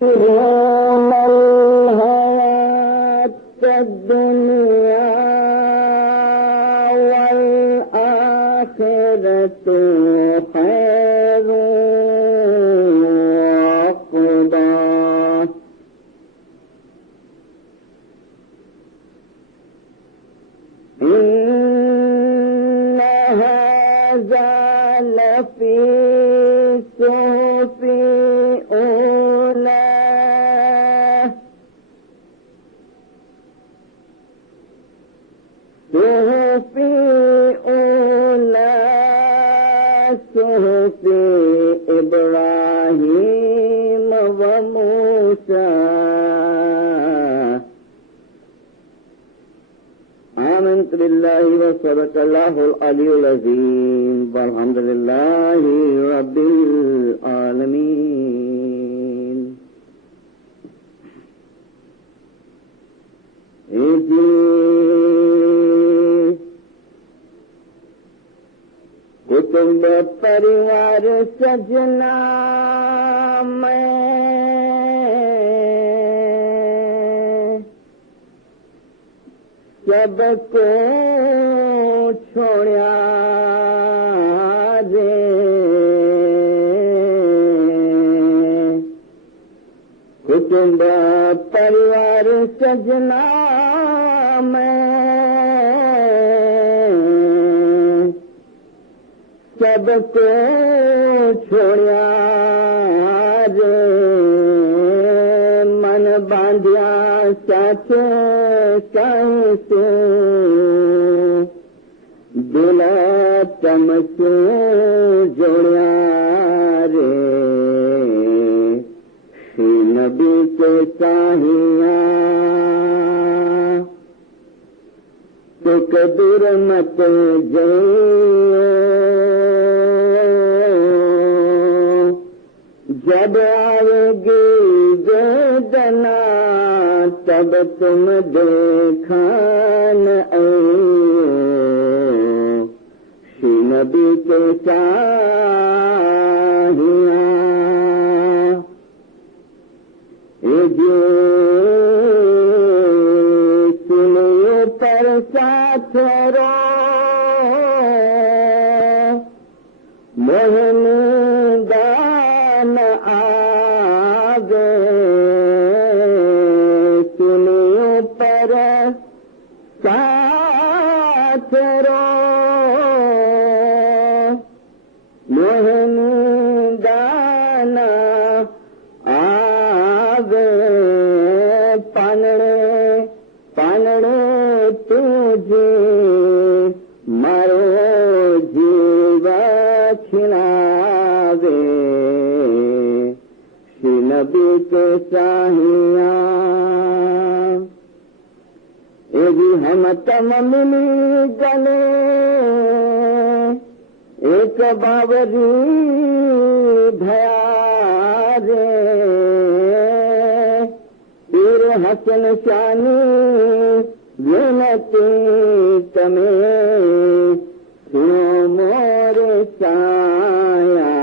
يؤثرون الحياة الدنيا والآخرة خير وأفضل. إن هذا لفي صحف أولى صحف إبراهيم وموسى. آمنت بالله وصدق الله العلي العظيم والحمد لله رب العالمين. کتب پریوار سجنا میں سب کو چھوڑیا رے. کتب پریوار سجنا میں سب کو چھوڑیا رے. من باندھیا سچ سے دل تمس جوڑیا رے. شی نبی کے چاہیاں تو کدور مت جائیے. جب آئے گی ویدنا تب تم دیکھان آئیو. شی نبی کے چاہیاں جو سنیو پر ساتھ رو موہن دان آگے. سنیو پر ساتھ رو موہن دان آگے. پانڑے پانڑے تجھے مارو جیو کھلاوے. شی نبی کے چاہیاں بھی ہم تم ملی گلے. ایک باوری بھیا رے. پیر حسن شانی وینتی تمہیں سنو مور سایا.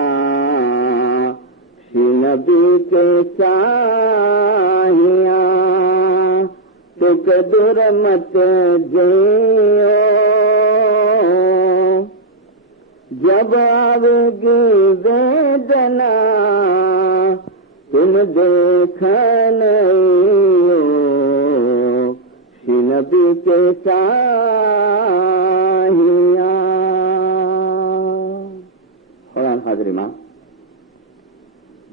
شی نبی کے چاہیاں تو کدور مت جائیو. جب آوے گی ویدنا تم دیکھن آئیو. شی نبی کے چاہیاں. قرآن حاضر امام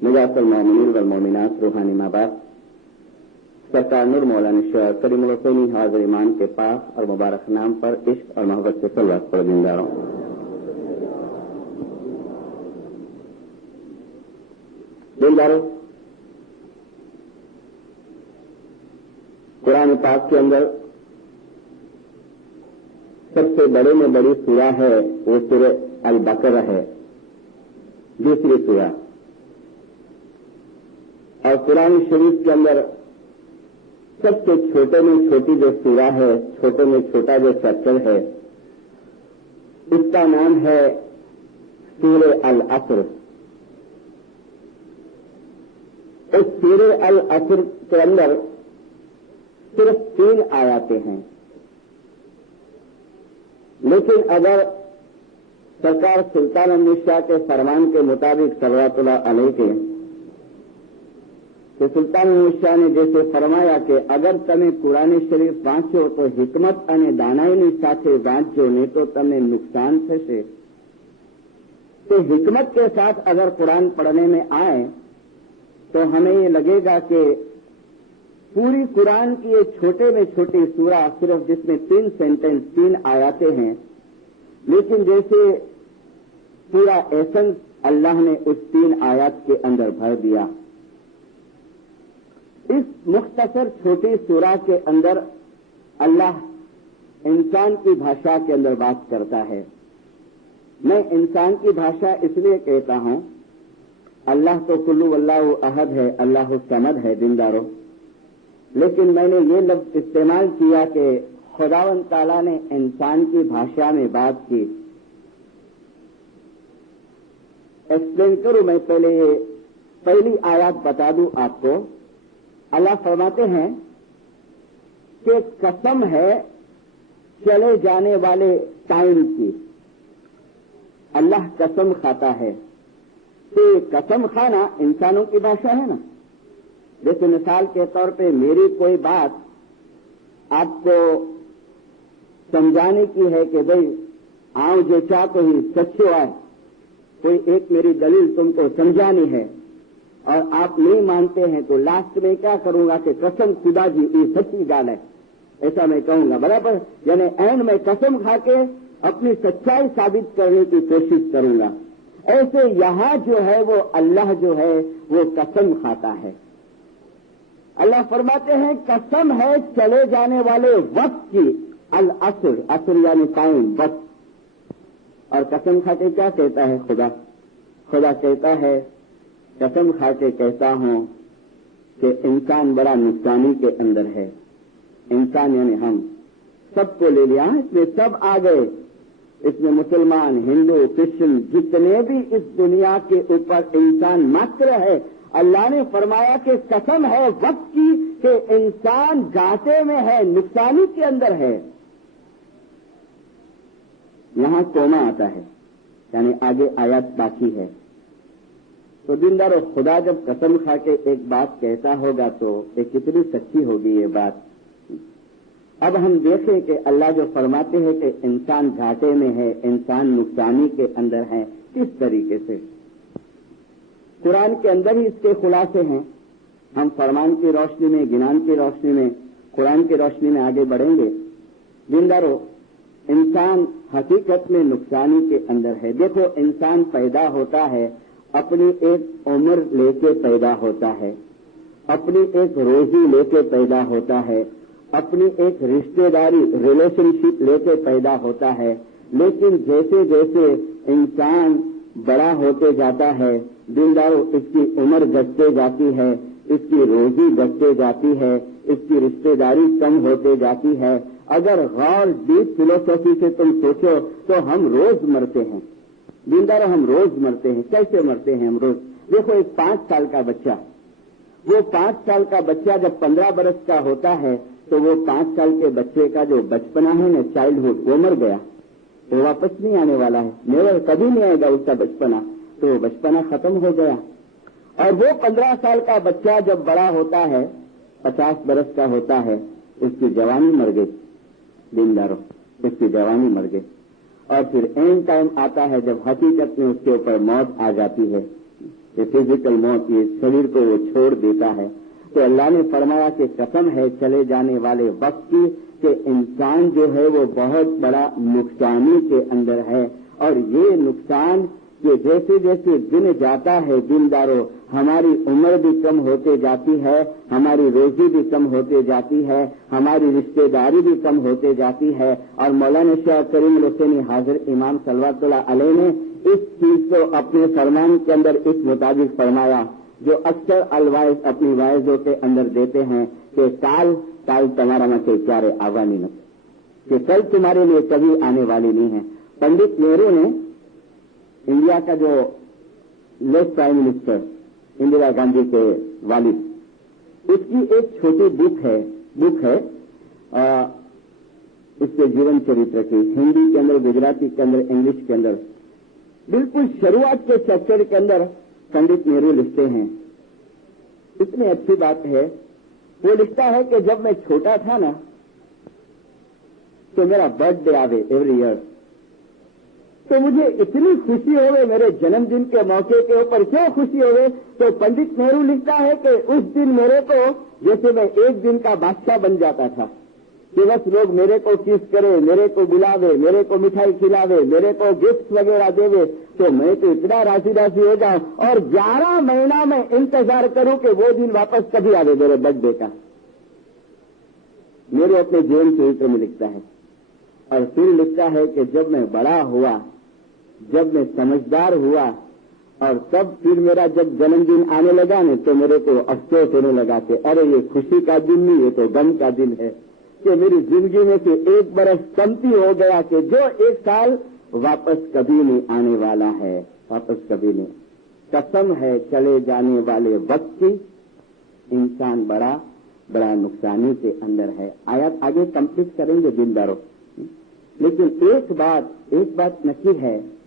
نجات المومنین والمومنات روحانی ماں باپ سرکار نور مولانا شاہ کریم الحسینی حاضر ایمان کے پاک اور مبارک نام پر عشق اور محبت سے صلوات پڑھ زندہ رہو. دلدارو، قرآن پاک کے اندر سب سے بڑے میں بڑی سورہ ہے وہ سورہ البقرہ ہے، دوسری سورہ. اور قرآن شریف کے اندر سب سے چھوٹے میں چھوٹی جو سورہ ہے، چھوٹے میں چھوٹا جو چیپٹر ہے، اس کا نام ہے سورہ العصر. उस सूरे अल असर के अंदर सिर्फ 3 आयतें हैं, लेकिन अगर सरकार सुल्तान अहमद शाह के फरमान के मुताबिक सल्लल्लाहु अलैहि के तो सुल्तान अहमद शाह ने जैसे फरमाया कि अगर તમે કુરાન શરીફ વાંચો તો હિકમત અને દાનાઈની સાથે વાંચજો, નહીં તો તમને नुकसान થશે। तो हिकमत के साथ अगर कुरान पढ़ने में आए तो हमें ये लगेगा कि पूरी कुरान की ये छोटे में छोटी सूरा सिर्फ जिसमें 3 सेंटेंस 3 आयतें हैं, लेकिन जैसे पूरा एसेंस अल्लाह ने उस 3 आयत के अंदर भर दिया। इस मुख्तसर छोटी सूरा के अंदर अल्लाह इंसान की भाषा के अंदर बात करता है। मैं इंसान की भाषा इसलिए कहता हूं, अल्लाह तो कुल्लु अल्लाहु अहद है, अल्लाहु समद है, दीनदारों, लेकिन मैंने ये लफ्ज इस्तेमाल किया कि खुदावंद ताला ने इंसान की भाषा में बात की। एक्सप्लेन करूं मैं, पहले ये पहली आयत बता दूं आपको। अल्लाह फरमाते हैं कि कसम है चले जाने वाले टाइम की। अल्लाह कसम खाता है, तो कसम खाना इंसानों की भाषा है ना। जैसे मिसाल के तौर पे मेरी कोई बात आपको समझाने की है कि भाई आओ जो चाह तो ही सच्चो आए, कोई एक मेरी दलील तुमको समझानी है और आप नहीं मानते हैं, तो लास्ट में क्या करूंगा कि कसम खुदा जी ये सच्ची गाल है, ऐसा मैं कहूंगा, बराबर। यानी एंड में कसम खा के अपनी सच्चाई साबित करने की कोशिश करूंगा। ऐसे यहां जो है वो अल्लाह जो है वो कसम खाता है। अल्लाह फरमाते हैं कसम है चले जाने वाले वक्त की, अल असर, असर यानी टाइम, वक्त। और कसम खा के क्या कहता है खुदा? खुदा कहता है कसम खा के कहता हूं कि इंसान बड़ा नुकसानी के अंदर है। इंसान यानी हम सबको ले लिया, इसमें सब आ गए, इसमें मुसलमान, हिंदू, क्रिश्चियन, जितने भी इस दुनिया के ऊपर इंसान मात्र है। अल्लाह ने फरमाया कि कसम है वक्त की कि इंसान घाटे में है, नुकसानी के अंदर है। यहां कोमा आता है, यानी आगे आयत बाकी है। तो दीनदारों, खुदा जब कसम खा के एक बात कहता होगा तो ये कितनी सच्ची होगी ये बात। अब हम देखें कि अल्लाह जो फरमाते हैं कि इंसान घाटे में है, इंसान नुकसानी के अंदर है, किस तरीके से? कुरान के अंदर ही इसके खुलासे हैं। हम फरमान की रोशनी में, गिनान की रोशनी में, कुरान की रोशनी में आगे बढ़ेंगे। दीनदारों, इंसान हकीकत में नुकसानी के अंदर है। देखो, इंसान पैदा होता है, अपनी एक उम्र लेके पैदा होता है, अपनी एक रोजी लेके पैदा होता है, अपनी एक रिश्तेदारी, रिलेशनशिप लेके पैदा होता है। लेकिन जैसे जैसे इंसान बड़ा होते जाता है, दीनदारों, इसकी उम्र घटते जाती है, इसकी रोजी घटते जाती है, इसकी रिश्तेदारी कम होते जाती है। अगर गौर डीप फिलोसॉफी से तुम सोचो तो हम रोज मरते हैं। दीनदारों, हम रोज मरते हैं। कैसे मरते हैं हम रोज? देखो, एक 5 साल का बच्चा, वो 5 साल का बच्चा जब 15 बरस का होता है तो वो 5 साल के बच्चे का जो बचपना है ना, चाइल्डहुड, वो मर गया, वो वापस नहीं आने वाला है, नेवर, कभी नहीं आएगा उसका बचपना, तो बचपना खत्म हो गया। और वो 15 साल का बच्चा जब बड़ा होता है, 50 बरस का होता है, उसकी जवानी मर गई। दीनदारों, उसकी जवानी मर गई। और फिर एंड टाइम आता है जब हकीकत में उसके ऊपर मौत आ जाती है, ये फिजिकल मौत, ये शरीर को वो छोड़ देता है। तो अल्लाह ने फरमाया कि कसम है चले जाने वाले वक्त की कि इंसान जो है वो बहुत बड़ा नुकसानी के अंदर है। और ये नुकसान कि जैसे जैसे दिन जाता है, दीनदारों, हमारी उम्र भी कम होते जाती है, हमारी रोजी भी कम होते जाती है, हमारी रिश्तेदारी भी कम होते जाती है। और मौलाना शाह करीम हुसैनी हाजिर इमाम सल्लल्लाहु अलैहि ने इस चीज को अपने फरमान के अंदर इस मुताबिक फरमाया जो अक्सर अलवाइज अपनी वाइजों के अंदर देते हैं कि काल तुम्हारा मचे क्यारे आवानी न, कि कल तुम्हारे लिए कभी आने वाली नहीं है। पंडित नेहरू ने, इंडिया का जो left prime minister, Indira Gandhi के वालिद, उसकी एक छोटी बुक है उसके जीवन चरित्र की, हिंदी के अंदर, गुजराती के अंदर, इंग्लिश के अंदर, बिल्कुल शुरुआत के चैप्टर के अंदर पंडित नेहरू लिखते हैं। इतनी अच्छी बात है, वो लिखता है कि जब मैं छोटा था ना, तो मेरा बर्थडे आवे एवरी ईयर, तो मुझे इतनी खुशी होवे, मेरे जन्मदिन के मौके के ऊपर क्यों खुशी होवे, तो पंडित नेहरू लिखता है कि उस दिन मेरे को जैसे मैं एक दिन का बादशाह बन जाता था, कि बस लोग मेरे को किस करे, मेरे को बुलावे, मेरे को मिठाई खिलावे, मेरे को गिफ्ट वगैरह देवे, तो मैं तो इतना राजी राजी हो जाऊं और 11 महीना में इंतजार करूं कि वो दिन वापस कभी आवे मेरे बर्थडे का। मेरे अपने जीवन चरित्र में लिखता है। और फिर लिखता है कि जब मैं बड़ा हुआ, जब मैं समझदार हुआ, और तब फिर मेरा जब जन्मदिन आने लगा ने, तो मेरे को अफसोस होने लगा कि अरे ये खुशी का दिन नहीं, ये तो गम का दिन है, कि मेरी जिंदगी में से 1 बरस कमती हो गया, कि जो 1 साल वापस कभी नहीं आने वाला है, वापस कभी नहीं। कसम है चले जाने वाले वक्त की, इंसान बड़ा बड़ा नुकसानी के अंदर है। आयत आगे कंप्लीट करेंगे दिनदारों, लेकिन एक बात नकी है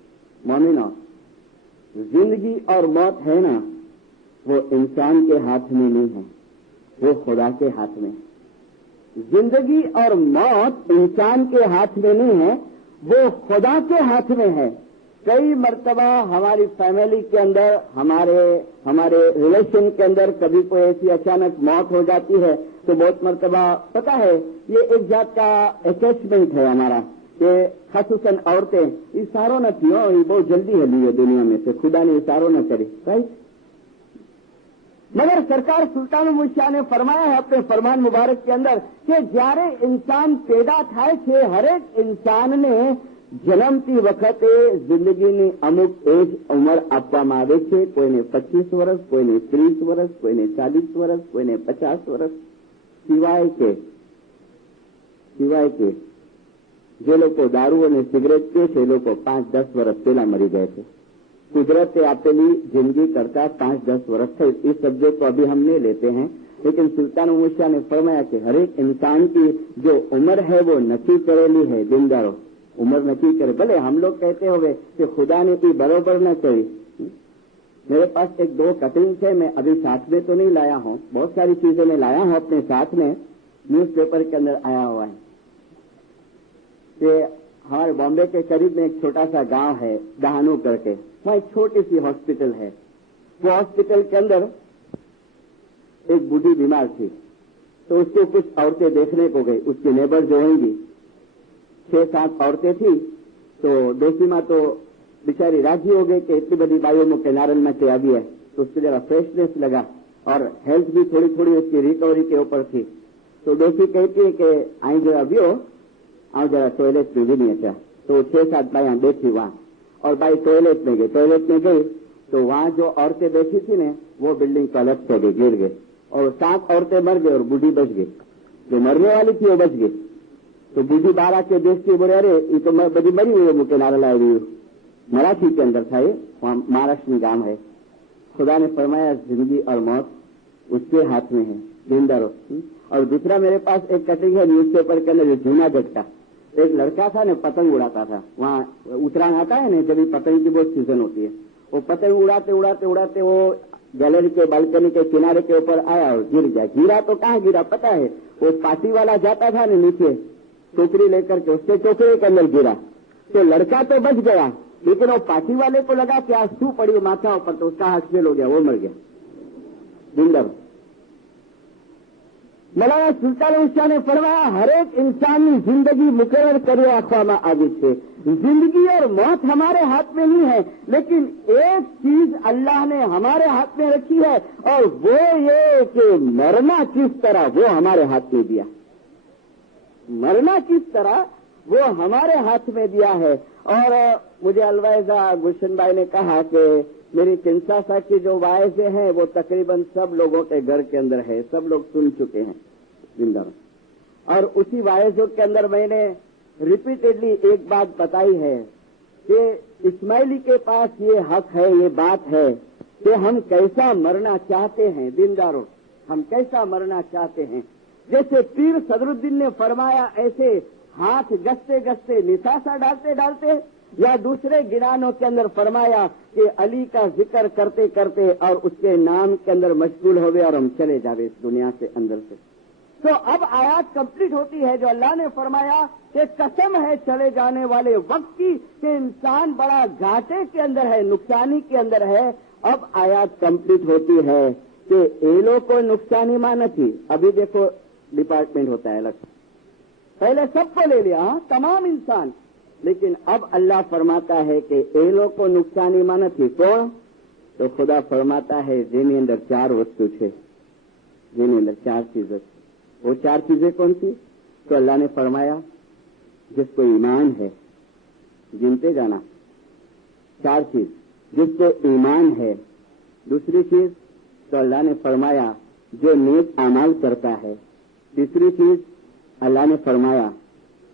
मोमिनो, जिंदगी और मौत है ना, वो इंसान के हाथ में नहीं है, वो खुदा के हाथ में। जिंदगी और मौत इंसान के हाथ में नहीं है, वो खुदा के हाथ में है। कई मर्तबा हमारी फैमिली के अंदर, हमारे रिलेशन के अंदर कभी कोई ऐसी अचानक मौत हो जाती है, तो बहुत मर्तबा पता है ये एक जात का अटैचमेंट है हमारा, कि खासुसन औरतें इशारों न थी, ये बहुत जल्दी हली है दुनिया में से, खुदा ने इशारों न करे, राइट। मगर सरकार सुल्तान मूसा ने फरमाया है अपने फरमान मुबारक के अंदर कि જ્યારે इंसान पैदा થાય છે, હરેક इंसानને જન્મતી વખતે જિંદગીની અમુક એજ ઉંમર આપવામાં આવે છે, કોઈને 25 વર્ષ, કોઈને 30 વર્ષ, કોઈને 40 વર્ષ, કોઈને 50 વર્ષ, સિવાય કે જે લોકો દારૂ અને સિગરેટ પીએ છે, એ લોકો 5-10 વર્ષ પહેલા મરી જાય છે। कुदरत से आपेली जिंदगी करता 5-10 वर्ष है। इस सब्जेक्ट को अभी हम नहीं लेते हैं, लेकिन सुल्तान मूसा ने फरमाया कि हर एक इंसान की जो उम्र है वो नक्की करेली है। दिनदारों उम्र नक्की करे, भले हम लोग कहते हुए कि खुदा ने कोई बरोबर न करी। मेरे पास 1-2 कटिंग है, मैं अभी साथ में तो नहीं लाया हूं, बहुत सारी चीजें मैं लाया हूं अपने साथ में, न्यूज़पेपर के अंदर आया हुआ है कि हमारे बॉम्बे के करीब में एक छोटा सा गांव है दहानू करके, वहां एक छोटी सी हॉस्पिटल है। वो हॉस्पिटल के अंदर एक बूढ़ी बीमार थी, तो उसको कुछ औरतें देखने को गई, उसकी नेबर जो होंगी 6-7 औरतें थी। तो डोसी मां तो बेचारी राजी हो गई कि इतनी बड़ी बाइयों में किनारन में से आई है, तो उसको जरा फ्रेशनेस लगा और हेल्थ भी थोड़ी थोड़ी उसकी रिकवरी के ऊपर थी। तो डोसी कहती है कि आई जरा व्यो आओ जरा टॉयलेट में भी नहीं था। तो 6-7 बाइयां बैठी वहां, और बाई टॉयलेट में गई तो वहां जो औरतें बैठी थी ने वो बिल्डिंग कलेप्स हो गई, गिर गई, और 7 औरतें मर गई और बूढ़ी बच गई। जो मरने वाली थी वो बच गई। तो बूढ़ी 12 के देखती बोले अरे ये तो बड़ी मरी हुई है, मुझे नारा लाई हुई। मराठी के अंदर था ये, वहां महाराष्ट्र में गांव है। खुदा ने फरमाया जिंदगी और मौत उसके हाथ में है, जिंदारो। और दूसरा मेरे पास एक कटिंग है न्यूज़पेपर के अंदर, जूनागढ़ का एक लड़का था ने पतंग उड़ाता था। वहां उत्तरायण आता है ना, जब पतंग की बहुत सीजन होती है, वो पतंग उड़ाते उड़ाते उड़ाते वो गैलरी के बालकनी के किनारे के ऊपर आया और गिर गया। गिरा तो कहाँ गिरा पता है, वो पार्टी वाला जाता था ना नीचे टोकरी लेकर के, उसके टोकरे के अंदर गिरा। तो लड़का तो बच गया, लेकिन वो पार्टी वाले को लगा कि आज सू पड़ी माथा ऊपर, तो उसका हाथ फेल हो गया, वो मर गया। जिंदा मौलाना सुल्तान मूसा ने फरमाया हरेक इंसान की जिंदगी मुकर्रर कर रखवामां आवी छे। जिंदगी और मौत हमारे हाथ में नहीं है, लेकिन एक चीज अल्लाह ने हमारे हाथ में रखी है, और वो ये कि मरना किस तरह वो हमारे हाथ में दिया। मरना किस तरह वो हमारे हाथ में दिया है। और मुझे अलवाइजा गुलशन भाई ने कहा कि मेरी किंसासा की जो वायजे हैं वो तकरीबन सब लोगों के घर के अंदर है, सब लोग सुन चुके हैं जिंदा। और उसी वायजों के अंदर मैंने रिपीटेडली एक बात बताई है कि इस्माइली के पास ये हक है, ये बात है کہ ہم کیسا مرنا چاہتے ہیں دینداروں، ہم کیسا مرنا چاہتے ہیں. جیسے پیر صدر الدین نے فرمایا ایسے ہاتھ گستے گستے نثاثہ ڈالتے ڈالتے، یا دوسرے گرانوں کے اندر فرمایا کہ علی کا ذکر کرتے کرتے اور اس کے نام کے اندر مشغول ہو گئے اور ہم چلے جاوے اس دنیا سے اندر سے. تو اب آیات کمپلیٹ ہوتی ہے جو اللہ نے فرمایا کہ قسم ہے چلے جانے والے وقت کی کہ انسان بڑا گھاٹے کے اندر ہے، نقصانی کے اندر ہے. اب آیات کمپلیٹ ہوتی ہے کہ ایلو کو نقصانی مانا تھی. ابھی دیکھو ڈپارٹمنٹ ہوتا ہے الگ، پہلے سب کو لے لیا تمام انسان، لیکن اب اللہ فرماتا ہے کہ ایلو کو نقصانی مانا تھی. کون؟ تو خدا فرماتا ہے જેની અંદર 4 વસ્તુ છે، જેની અંદર 4 چیزیں. وہ 4 چیزیں کون سی؟ تو اللہ نے فرمایا جس کو ایمان ہے، گنتے جانا 4 چیز، جس کو ایمان ہے. دوسری چیز تو اللہ نے فرمایا جو نیک اعمال کرتا ہے. تیسری چیز اللہ نے فرمایا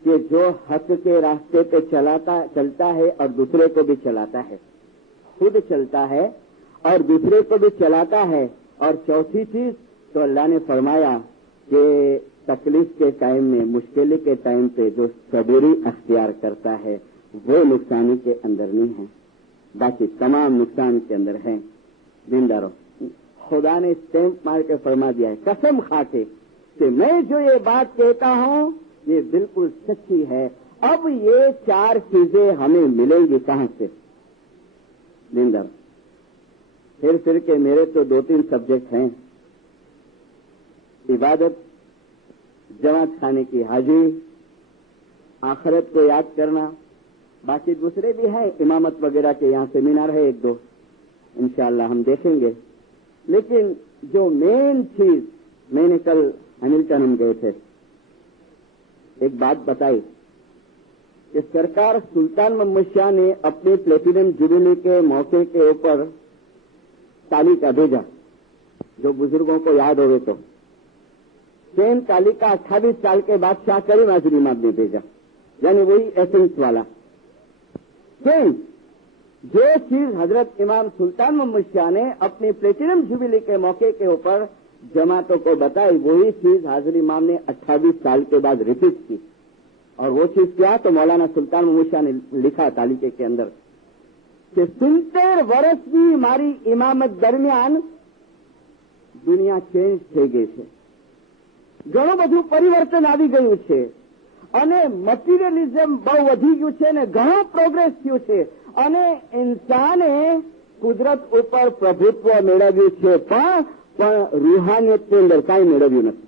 کہ جو حق کے راستے پہ چلتا ہے اور دوسرے کو بھی چلاتا ہے، خود چلتا ہے اور دوسرے کو بھی چلاتا ہے. اور چوتھی چیز تو اللہ نے فرمایا کہ تکلیف کے ٹائم میں، مشکل کے ٹائم پہ جو صبری اختیار کرتا ہے وہ نقصانی کے اندر نہیں ہے، باقی تمام نقصان کے اندر ہیں. دینداروں، خدا نے اسٹیمپ مار کے فرما دیا ہے قسم کھا کے کہ میں جو یہ بات کہتا ہوں یہ بالکل سچی ہے. اب یہ 4 چیزیں ہمیں ملیں گی کہاں سے؟ دیندار پھر کے میرے تو 2-3 سبجیکٹ ہیں، عبادت، جماعت خانے کی حاضری، آخرت کو یاد کرنا. باقی دوسرے بھی ہیں، امامت وغیرہ کے یہاں سیمینار ہے 1-2 انشاءاللہ ہم دیکھیں گے. لیکن جو مین چیز، میں نے کل ہیملٹن ہم گئے تھے، ایک بات بتائی کہ سرکار سلطان محمد شاہ نے اپنے پلیٹینم جوبلی کے موقع کے اوپر تالی کا بھیجا، جو بزرگوں کو یاد ہوئے تو سیم تالی کا 28 سال کے بعد شاہ کریم حاضر امام نے بھیجا، یعنی وہی ایسنس والا سیم. جو چیز حضرت امام سلطان محمد شاہ نے اپنی پلیٹینم جوبلی کے موقع کے اوپر جماعتوں کو بتائی، وہی چیز حاضر امام نے 28 سال کے بعد ریپیٹ کی. اور وہ چیز کیا؟ تو مولانا سلطان محمد شاہ نے لکھا تالیکے کے اندر کہ 70 વર્ષ کی મારી ઇમામત દરમિયાન દુનિયા ચેન્જ થઈ ગઈ છે, ઘણું બધું પરિવર્તન આવી ગયું છે અને મટીરિયલિઝમ બહુ વધી ગયું છે અને ઘણો પ્રોગ્રેસ થયું છે અને ઇન્સાને કુદરત ઉપર પ્રભુત્વ મેળવ્યું છે, પણ રૂહાનિયતની અંદર કાંઈ મેળવ્યું નથી.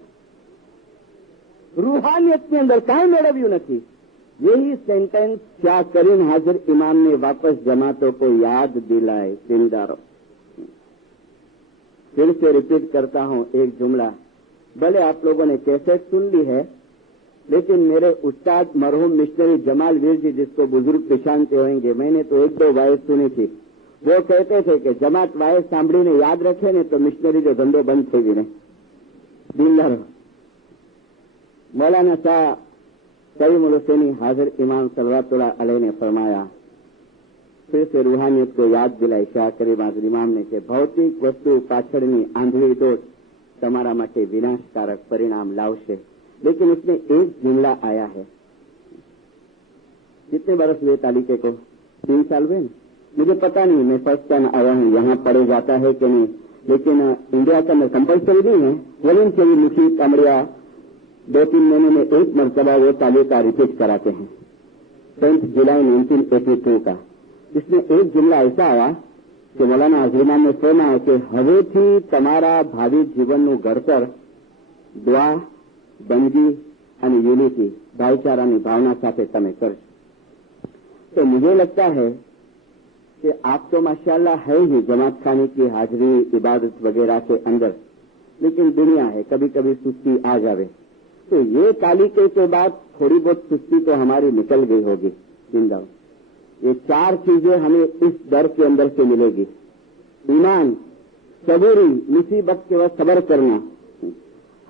રૂહાનિયતની અંદર કાંઈ મેળવ્યું નથી. यही सेंटेंस शाह करीम हाजिर इमाम ने वापस जमातों को याद दिलाए. दिलदारों, फिर से रिपीट करता हूं एक जुमला. भले आप लोगों ने कैसेट सुन ली है, लेकिन मेरे उस्ताद मरहूम मिशनरी जमाल वीर जी, जिसको बुजुर्ग पहचानते होंगे, मैंने तो 1-2 वायस सुनी थी. वो कहते थे कि जमात वायस सांभळी ने याद रखे ने तो मिशनरी जो धंधो बंद થઈ ગયો. दिलदारों, मौलाना शाह करीम हुसैनी हाजिर इमाम सल्लल्लाहु अलैहि ने फरमाया, फिर से रूहानियत को याद दिलाई शाह करीम हाजिर इमाम ने कि भौतिक वस्तु पाछळनी आंधળી દોડ તમારા માટે વિનાશકારક પરિણામ લાવશે. लेकिन उसमें एक जुमला आया है. कितने बरस हुए तालिके को? 3 साल हुए. मुझे पता नहीं, मैं फर्स्ट टाइम आया हूं, यहाँ पढ़े जाता है कि नहीं, लेकिन इंडिया का कंपल्सरी नहीं है, वॉलंटरी मुखी कमड़िया 2-3 महीने में 1 मरतबा वो ताली का रिपीट कराते हैं. 10 जुलाई 1982 का. इसमें एक जुमला ऐसा आया कि मौलाना हाजिर ने फरमाया कि હવેથી તમારા ભાવિ જીવનનું ઘડતર દુઆ, બંદગી અને યુનિટી, ભાઈચારાની ભાવના સાથે તમે કરશો. तो मुझे लगता है कि आप तो माशाअल्लाह है ही जमात खाने की हाजिरी, इबादत वगैरह के अंदर, लेकिन दुनिया है, कभी कभी सुस्ती आ जावे. तो ये तालीके के बाद थोड़ी बहुत सुस्ती तो हमारी निकल गई होगी. जिंदा ये 4 चीजें हमें इस दर के अंदर से मिलेगी. ईमान, सबूरी, मुसीबत के वक्त सब्र करना,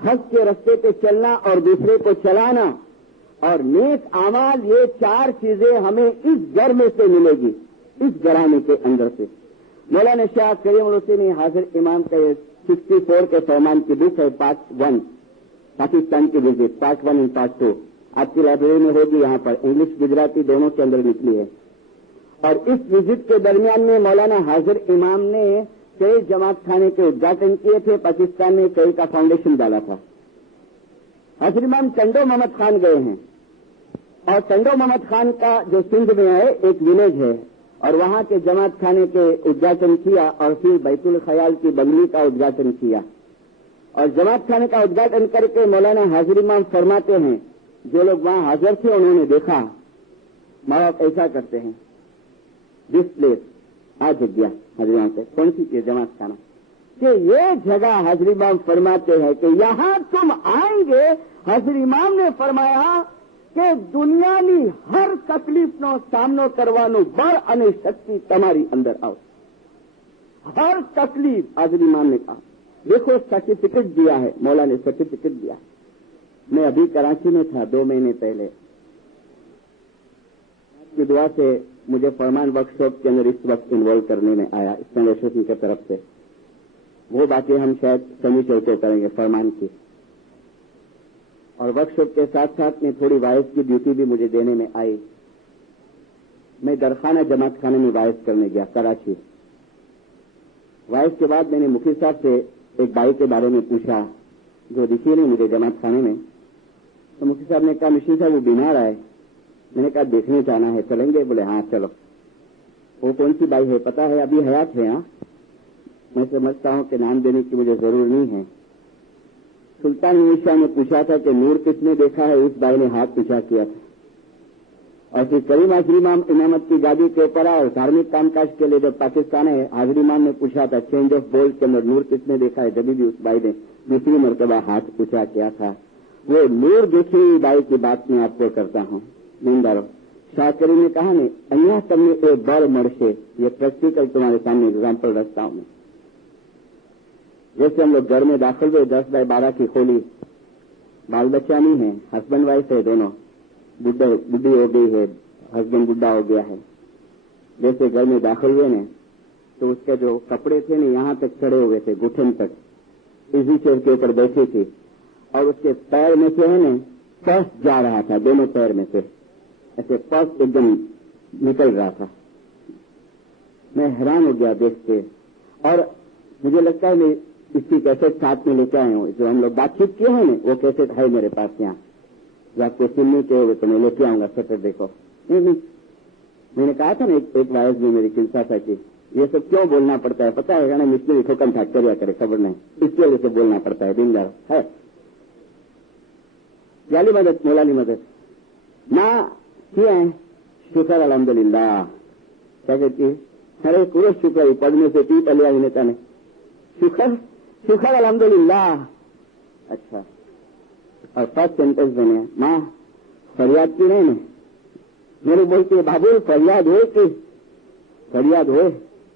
हक के रास्ते पे चलना और दूसरे को चलाना, और नेक आमाल, ये 4 चीजें हमें इस घर में से मिलेगी, इस घराने के अंदर से. مولانا شاہ کریم الحسینی حاضر امام کا یہ 64 کے سامان کی بک ہے، پارٹ 1 پاکستان کی وزٹ، پارٹ 1 اینڈ پارٹ 2 آپ کی لائبریری میں ہوگی، یہاں پر انگلش گجراتی دونوں کے اندر نکلی ہے۔ اور اس وزٹ کے درمیان میں مولانا حاضر امام نے کئی جماعت خانے کے ادگھاٹن کیے تھے، پاکستان میں کئی کا فاؤنڈیشن ڈالا تھا۔ حاضر امام ٹنڈو محمد خان گئے ہیں، اور ٹنڈو محمد خان کا جو سندھ میں ہے ایک ولیج ہے، اور وہاں کے جماعت خانے کے ادگھاٹن کیا، اور پھر بیت الخیال کی بنگلی کا ادگھاٹن کیا۔ اور جماعت خانے کا ادگھاٹن کر کے مولانا حاضر امام فرماتے ہیں، جو لوگ وہاں حاضر تھے انہوں نے دیکھا ماں باپ ایسا کرتے ہیں، دس پلیس آ جگہ حاضر امام سے کون سی چیز جماعت خانہ، کہ یہ جگہ حاضر امام فرماتے ہیں کہ یہاں تم آئیں گے، حاضر امام نے فرمایا کہ دنیا ની હર તકલીફનો સામનો કરવાનો બળ અને શક્તિ તમારી અંદર આવશે. हर तकलीफ हाजिर इमाम ने कहा। देखो सर्टिफिकेट दिया है, मौला ने सर्टिफिकेट दिया। मैं अभी कराची में था 2 महीने पहले, की दुआ से मुझे फरमान वर्कशॉप के अंदर इस वक्त इन्वॉल्व करने में आया इस्लाम एसोसिएशन की तरफ से। वो बातें हम शायद सभी चलते करेंगे फरमान की, और वर्कशॉप के साथ साथ में थोड़ी वाइस की ड्यूटी भी मुझे देने में आई। मैं दरखाना जमात खाने में वाइस करने गया कराची। वाइस के बाद मैंने मुखी साहब से एक भाई के बारे में पूछा जो दिखी नहीं मुझे जमात खाने में, तो मुखी साहब ने कहा मिश्री साहब वो बीमार है। मैंने कहा देखने जाना है, चलेंगे? बोले हाँ चलो। वो कौन सी बाई है पता है? अभी हयात है। हाँ, मैं समझता हूं कि नाम देने की मुझे जरूर नहीं है। सुल्तान मीशा ने पूछा था कि नूर किसने देखा है, उस भाई ने हाथ पीछा किया था। और फिर करीम हाजिर इमाम इमामत की गादी के ऊपर आए और धार्मिक कामकाज के लिए जब पाकिस्तान है, हाजिर इमाम ने पूछा था चेंज ऑफ बोल्ट के अंदर नूर किसने देखा है, जब भी उस भाई ने दूसरी मरतबा हाथ पूछा किया था। वो नूर देखी हुई भाई की बात मैं आपको करता हूं। दीनदारो शाह करीम ने कहा नहीं अन्य तमने एक बड़ मरशे, ये प्रैक्टिकल तुम्हारे सामने एग्जाम्पल रखता हूं मैं। जैसे हम लोग घर में दाखिल हुए 10 बाय 12 की खोली, बाल बच्चा नहीं है, हस्बैंड वाइफ है दोनों, बुढ़ी हो गई है, हस्बैंड बुढ़ा हो गया है। जैसे घर में दाखिल हुए ने तो उसके जो कपड़े थे ना यहां तक चढ़े हुए थे, घुटन तक, इसी चेयर के ऊपर बैठी थी, और उसके पैर में से है ना पस जा रहा था, दोनों पैर में से ऐसे पस एकदम निकल रहा था। मैं हैरान हो गया देख के, और मुझे लगता है मैं इसकी कैसेट साथ में लेके आया हूं। जो हम लोग बातचीत किए हैं ना वो कैसेट है मेरे पास यहाँ, जो आपको सुनने के हुए तो मैं लेके आऊंगा सैटरडे को। नहीं, मैंने कहा था ना एक वायस में मेरी चिंता था कि ये सब क्यों बोलना पड़ता है, पता है ना, मिस्त्री ठोकन ठाक करिया करे, खबर नहीं, इसके वजह से बोलना पड़ता है। दीनदार है याली मदद मौलाली मदद ना किया है, शुक्र अल्हम्दुलिल्लाह। क्या कहती है? अरे पूरे शुक्र पढ़ने से पीट लिया नेता ने, शुक्र शुक्र अल्हम्दुलिल्लाह। अच्छा, और फर्स्ट सेंटेंस बने माँ फरियाद की नहीं, मेरे बोलती है बाबू फरियाद हो कि फरियाद हो,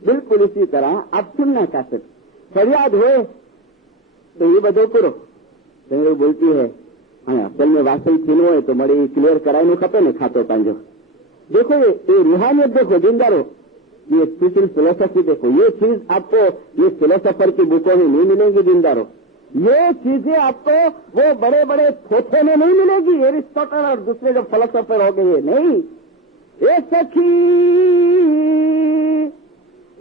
बिल्कुल इसी तरह आप सुनना चाहते फरियाद हो तो ये बदो करो। तो मेरे बोलती है हाँ असल में वास्तव छीनो है तो मड़ी क्लियर कराई नहीं खपे ने खातो पांजो। देखो ये रूहानियत देखो, जिंदारो, ये स्पिरिचुअल फिलोसफी देखो, ये चीज आपको ये फिलोसफर की बुकों में नहीं मिलेगी। जिंदारो, ये चीजें आपको वो बड़े बड़े थोथे में नहीं मिलेगी, एरिस्टोटल और दूसरे जो फिलोसफर हो गए नहीं। ए सखी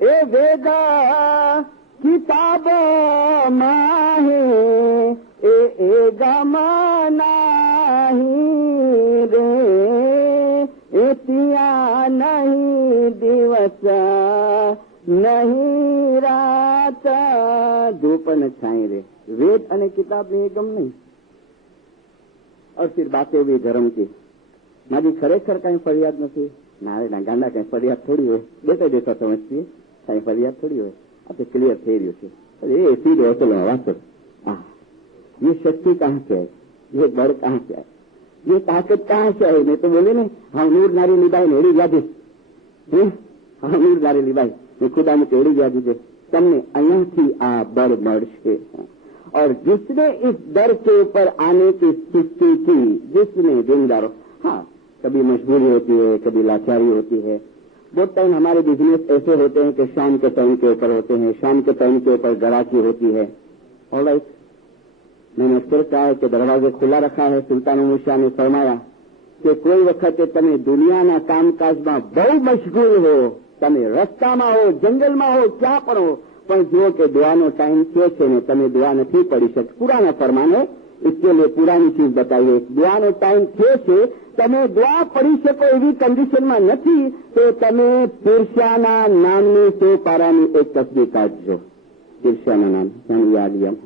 ए वेदा किताब माहे ए गमाना ही रे एतिया नहीं दिवस नहीं रात धूप न छाई रे। वेद अने किताब ने गम नहीं। और फिर बातें हुई धर्म की, मारी खरेखर कहीं फरियाद नहीं ना गांडा कहीं फरियाद थोड़ी हो, देता देता समझती है कहीं फरियाद थोड़ी हो, अब क्लियर थे रही थी। अरे सीधे हो चलो वास्तव ये शक्ति कहाँ से है, ये बड़ कहाँ से है, ये ताकत कहाँ से है? मैं तो बोले ना हाँ नूर नारी लिबाई ने एड़ी यादी, हाँ नूर नारी लिबाई मैं खुदा में एड़ी यादी दे तमने अय्या थी आ बर मर्शे। और जिसने इस दर के ऊपर आने की सृष्टि की, जिसने जिंदारो, हाँ कभी मजबूरी होती है, कभी लाचारी होती है, बहुत टाइम हमारे बिजनेस ऐसे होते हैं कि शाम के टाइम के ऊपर होते हैं, शाम के टाइम के ऊपर ग्राहकी होती है। ऑलराइट, मैंने अक्सर कहा है कि दरवाजे खुला रखा है। सुल्तान मूसा ने फरमाया कि कोई वखत તમે દુનિયાના કામકાજમાં બહુ મશગુલ હો, તમે રસ્તામાં હો, જંગલમાં હો, ક્યાં પણ હો, પણ જુઓ કે દુઆનો ટાઈમ થયો છે ને તમે દુઆ નથી પડી શકતા। પુરાના ફરમાને इसके लिए पुरानी चीज बताइए। दुआनो टाइम થયો છે, તમે દુઆ પડી શકો એવી કન્ડિશનમાં નથી તો તમે ઈર્ષ્યાના નામની 100 પારાની એક તસબીહ કાઢજો। ઈર્ષ્યાના નામ યાદ યાદ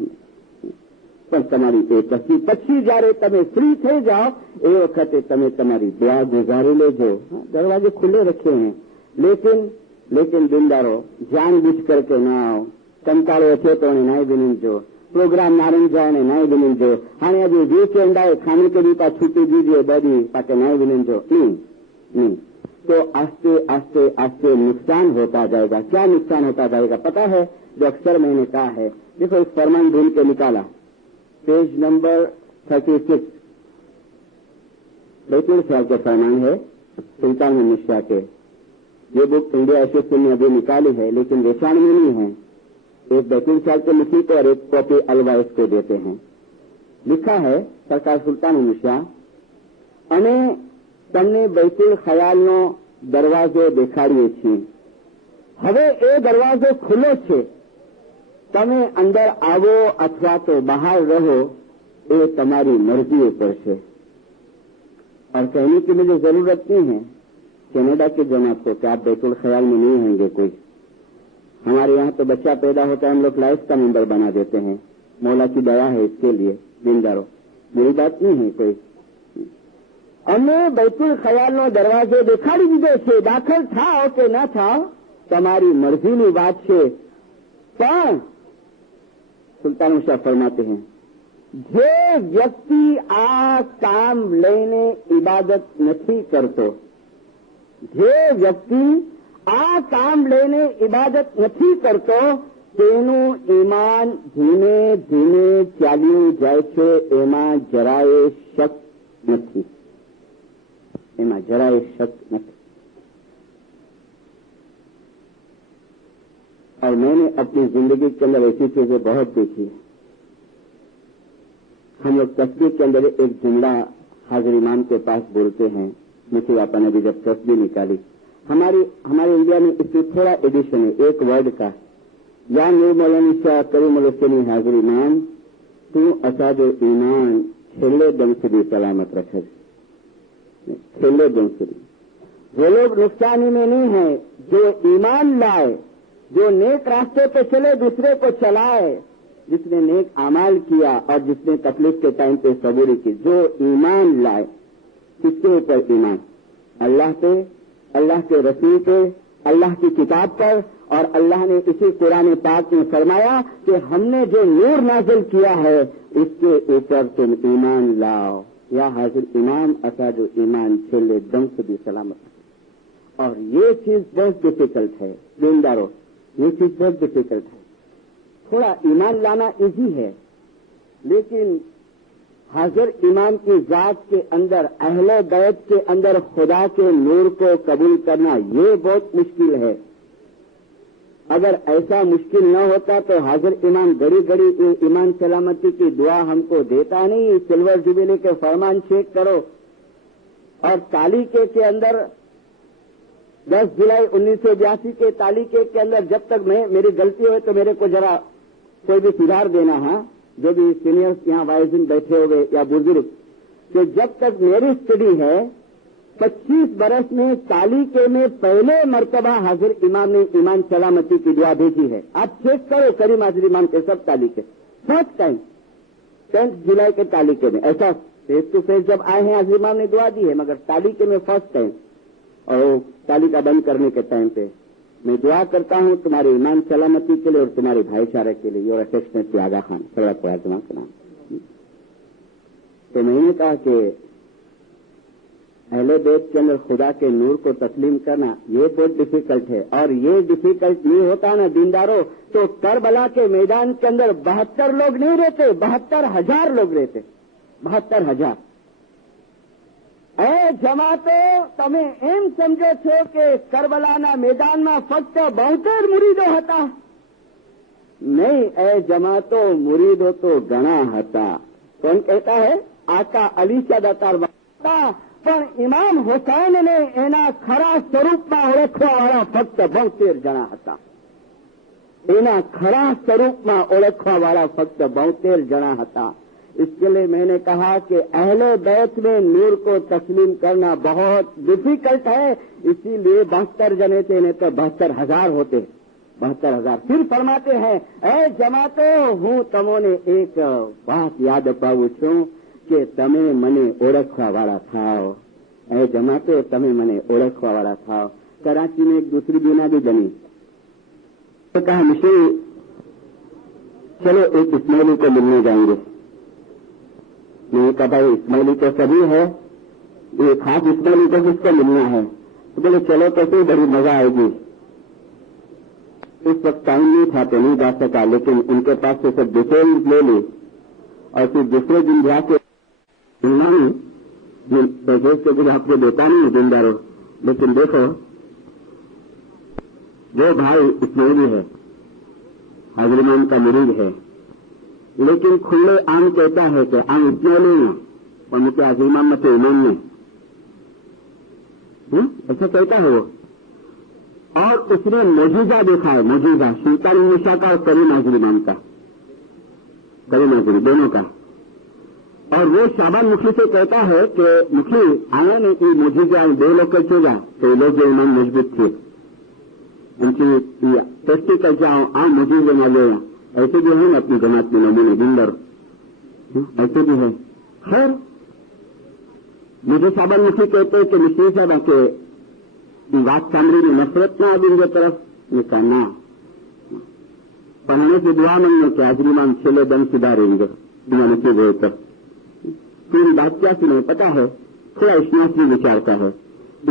પણ તમારી એ તસબીહ પછી જ્યારે તમે ફ્રી થઈ જાઓ એ વખતે તમે તમારી દુઆ ગુજારી લેજો। દરવાजे खुले रखे हैं, लेकिन दिलदारो जानबूझ करके ना आओ। कंटाळो अचे तो नाई बिनिजो, प्रोग्राम नारंग जाए ने नाई बिनिजो, हाणे अभी वीकेंड आए खाने के लिए पा छुट्टी दीजिए बदी पाके नाई बिनिजो। नहीं, तो आस्ते आस्ते आस्ते नुकसान होता जाएगा। क्या नुकसान होता जाएगा पता है? जो अक्सर मैंने कहा है, देखो इस फरमान ढूंढ के निकाला, पेज नंबर 36, बैतूल साहब के फरमान है सुल्तान मूसा के। ये बुक इंडिया एसोसिएशन ने अभी निकाली है, लेकिन वेचाण में नहीं है। एक बैतूल साहब के लिखी को और एक कॉपी अलवाइस को देते हैं। लिखा है सरकार सुल्तान मूसा, अने तमने बैतूल ख्यालनो दरवाजो देखाड़ीए छीए। हवे ए दरवाजो खुलो छे, तमे अंदर आवो अथवा तो बाहर रहो, ये तुम्हारी मर्जी पर है। और कहने की मुझे जरूरत नहीं है कनाडा के जनाब को कि आप बैतुल ख्याल में नहीं होंगे कोई। हमारे यहाँ तो बच्चा पैदा होता है, हम लोग लाइफ का मेंबर बना देते हैं। मौला की दया है इसके लिए, दिनदारो, मेरी बात नहीं है कोई। अमे बैतुल ख्यालनो दरवाजे देखाड़ी दीधो छे, दाखल थाओ के न थाओ तमारी मर्जीनी बात छे। पण सुल्तान मूसा फरमाते हैं, जे व्यक्ति आ काम लईने इबादत नहीं करतो, जे व्यक्ति आ काम लईने इबादत नहीं करतो तेनु ईमान धीमे धीमे चाल्યું જાય છે। એમાં જરાય શક નથી, એમાં જરાય શક નથી। और मैंने अपनी जिंदगी के अंदर ऐसी चीजें बहुत देखी है। हम लोग तस्बीह के अंदर एक जुमला हाजिर इमाम के पास बोलते हैं। मुझे आपा ने भी जब तस्बीह निकाली, हमारे इंडिया में इससे थोड़ा एडिशन है एक वर्ड का, या नूर मौलानी शाह करीम हुसैनी हाजिर इमाम तू असाजो ईमान छेल्ले दम सुधी सलामत रखे। छेल्ले दम सुधी वो लोग नुकसानी में नहीं है जो ईमान लाए, जो नेक रास्ते पे चले, दूसरे को चलाए, जिसने नेक अमाल किया और जिसने तकलीफ के टाइम पे सबूरी की, जो ईमान लाए। किसके ऊपर ईमान? अल्लाह पे, अल्लाह के रसूल पे, अल्लाह की किताब पर। और अल्लाह ने इसी कुरान पाक में फरमाया कि हमने जो नूर नाजिल किया है इसके ऊपर तुम ईमान लाओ। या हाजिर इमाम असा जो ईमान छेल्ले दम सुधी सलामत। और ये चीज बहुत डिफिकल्ट है दीनदारों, ये चीज बहुत डिफिकल्ट है। थोड़ा ईमान लाना इजी है, लेकिन हाजिर इमाम की जात के अंदर, अहले बैत के अंदर खुदा के नूर को कबूल करना ये बहुत मुश्किल है। अगर ऐसा मुश्किल न होता तो हाजिर इमाम घड़ी घड़ी ईमान सलामती की दुआ हमको देता नहीं। सिल्वर जुबिली के फरमान चेक करो। और तालीके के अंदर 10 जुलाई 1982 के तालीके के अंदर जब तक मेरी गलती हो तो मेरे को जरा कोई भी सुधार देना है, जो भी सीनियर्स यहाँ वाइजिन बैठे हुए या बुजुर्ग, कि जब तक मेरी स्टडी है 25 बरस में तालीके में पहले मर्तबा हाजिर इमाम ने ईमान सलामती की दुआ भेजी है। आप चेक करो करीम हाजिर इमाम के सब तालीके, फर्स्ट टाइम 10 जुलाई के तालीके में ऐसा फेस टू फेस जब आए हैं हाजिर इमाम ने दुआ दी है, मगर तालीके में फर्स्ट टाइम। और तालिका बंद करने के टाइम पे मैं दुआ करता हूं तुम्हारे ईमान सलामती के लिए और तुम्हारे भाईचारे के लिए। योर अफेक्शनेटली आगा खान सड़ा जमा के नाम। तो मैंने कहा कि अहले बैत के अंदर खुदा के नूर को तस्लीम करना ये बहुत डिफिकल्ट है। और ये डिफिकल्ट नहीं होता ना दीनदारों तो करबला के मैदान के अंदर 72 लोग नहीं रहते, 72,000 लोग रहते। 72,000 એ જમાતો, તમે એમ સમજો છો કે કરબલાના મેદાનમાં ફક્ત 72 મુરીદો હતા? નહીં, એ જમાતો, મુરીદો તો ઘણા હતા. કોણ કહેતા હે? આકા અલી શાહ દાતાર હતા. પણ ઇમામ હુસૈનને એના ખરા સ્વરૂપમાં ઓળખવાવાળા ફક્ત 72 જણા હતા. એના ખરા સ્વરૂપમાં ઓળખવાવાળા ફક્ત 72 જણા હતા. इसके लिए मैंने कहा कि अहले बैत में नूर को तस्लीम करना बहुत डिफिकल्ट है, इसीलिए 72 जने थे, नहीं तो 72,000 होते. 72,000. फिर फरमाते हैं, ए जमातो, હું તમને એક વાત યાદ અપાવું છું કે તમે મને ઓળખવાવાળા થાઓ. એ જમાતો, તમે મને ઓળખવાવાળા થાઓ. कराची में एक दूसरी बीमारी बनी, तो कहा मुझे चलो एक इस्माइली को मिलने जाएंगे. मैंने कहा भाई इस्माइली तो सभी है, ये खास इस्माइली को किसको मिलना है? तो बोले चलो कैसे, बड़ी मजा आएगी. इस वक्त टाइम नहीं था तो नहीं जा सका, लेकिन उनके पास से सब डिटेल्स ले ली और फिर दूसरे दिन जाके पैकेज के कुछ आपको देता नहीं जिंदारो, लेकिन देखो वो भाई इस्माइली है, हाजिर इमाम का मुरीद है, लेकिन खुले आम कहता है कि आम इस्माइली हैं और मुझे हाजिर इमाम में तो इमाम नहीं, ऐसा कहता है वो. और उसने मौजूदा देखा है, मौजूदा सुल्तान निशा का और करीम हाजिर इमाम का, करीम हाजिर दोनों का. और वो शाबान मुखी से कहता है कि मुखी आया ने कि मौजूदा 2 लोग चेगा तो लोग जो इमाम मजबूत थे उनकी टेस्टी कर जाओ आम मौजूद ना ले. ऐसे भी है ना अपनी जमात में नमूने बिंदर, ऐसे भी है. खैर मुझे शाबान मुखी कहते कि मिश्री साहब के बात सामरी में नफरत ना आदि इनके तरफ निका ना पढ़ने की दुआ मांगने के हाजिर इमाम छेले दम सुधारेंगे इन्होंने की गए तो. पूरी बात क्या सुने पता है? थोड़ा इश्नासरी विचार का है.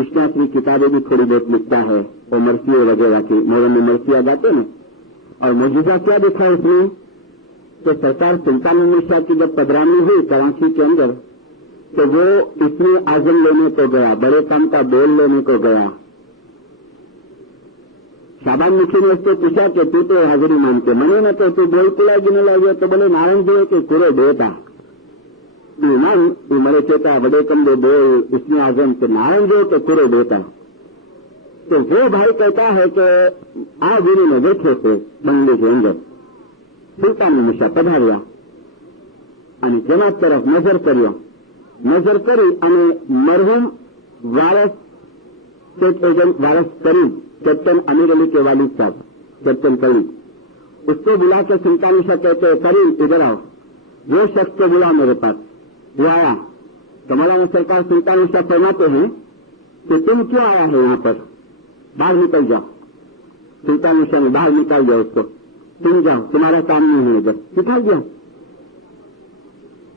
इश्नासरी किताबें भी थोड़ी बहुत लिखता है और मरसिया वगैरह की, मोहर्रम में मरसिया गाते ना. और मौजूदा क्या देखा उसने कि सरकार सुल्तान निशा की जब पधरानी हुई कराची के अंदर तो वो इसमें आजम लेने को गया, बड़े काम का बोल लेने को गया. शाबान मुखी ने उससे पूछा कि तू तो हाजिर इमाम के मने न तो तू बोल पिला गिने लागे तो बोले नारायण जो के पूरे देता इमाम मरे कहता बड़े कम दे बोल इसमें आजम के नारायण जो के पूरे देता. तो वो भाई कहता है कि आ वीरी में बैठे थे बंगले के अंदर सुल्तान निशा पधार्या અને જમાત તરફ નજર કર્યો. નજર કરી અને મરહूम वारस स्टेट एजेंट वारस करीम कैप्टन अमीर अली के वालिद साहब कैप्टन करीम, उसको बुला के सुल्तान निशा कहते हैं करीम इधर आओ. वो शख्स को बुला मेरे पास. वो आया तो मौलाना सरकार सुल्तान निशा फरमाते हैं कि तुम क्यों आया है यहाँ पर, बाहर निकल जाओ. सुल्तान निशा ने बाहर निकाल दिया उसको, तुम जाओ तुम्हारा काम नहीं है, इधर निकाल दिया.